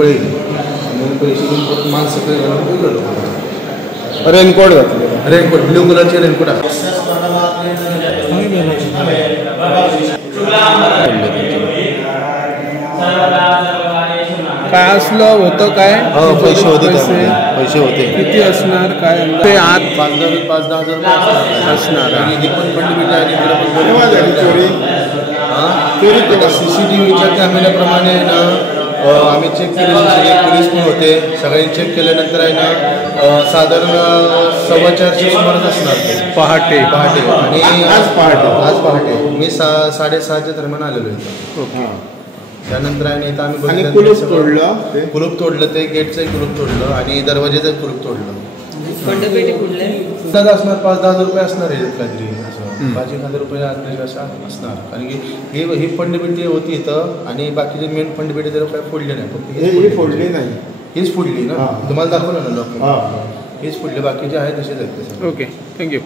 पळयली आनी पयलीं परत मास्क घालून गेलो. रेनकोट घातले. रेनकोट ब्लू कलरचे रेनकोट काय असलं होतं काय? पैसे होते. पैसे होते. किती असणार काय ते आत 5-10 हजार असणार. आणि CCTVच्या कॅमेऱ्याप्रमाणे आहे ना आम्ही चेक केले. सगळे पोलीस पण होते. सगळ्यांनी चेक केल्यानंतर आहे ना साधारण 4:15 सुमारास असणार पहाटे. आणि आज पहाटे मी 6:30च्या दरम्यान आलेलो इथं. ओके. त्यानंतर आहे ना इथं आम्ही कुलूप तोडलं ते गेटचं कुलूप तोडलं आणि दरवाजेचं कुलूप तोडलं. फंडपेटी फुडले असणार 5-10 हजार रुपये असणार आहे काहीतरी असं 5-1 हजार रुपये असं असणार. कारण की ही फंडपेटी होती इथं आणि बाकीचे मेन फंडपेटी जर काय फोडले नाही. फक्त फोडली नाही. हीच फोडली ना. तुम्हाला दाखवलं ना लोक हीच फोडली. बाकीचे आहेत तसेच आहेत. ओके. थँक्यू.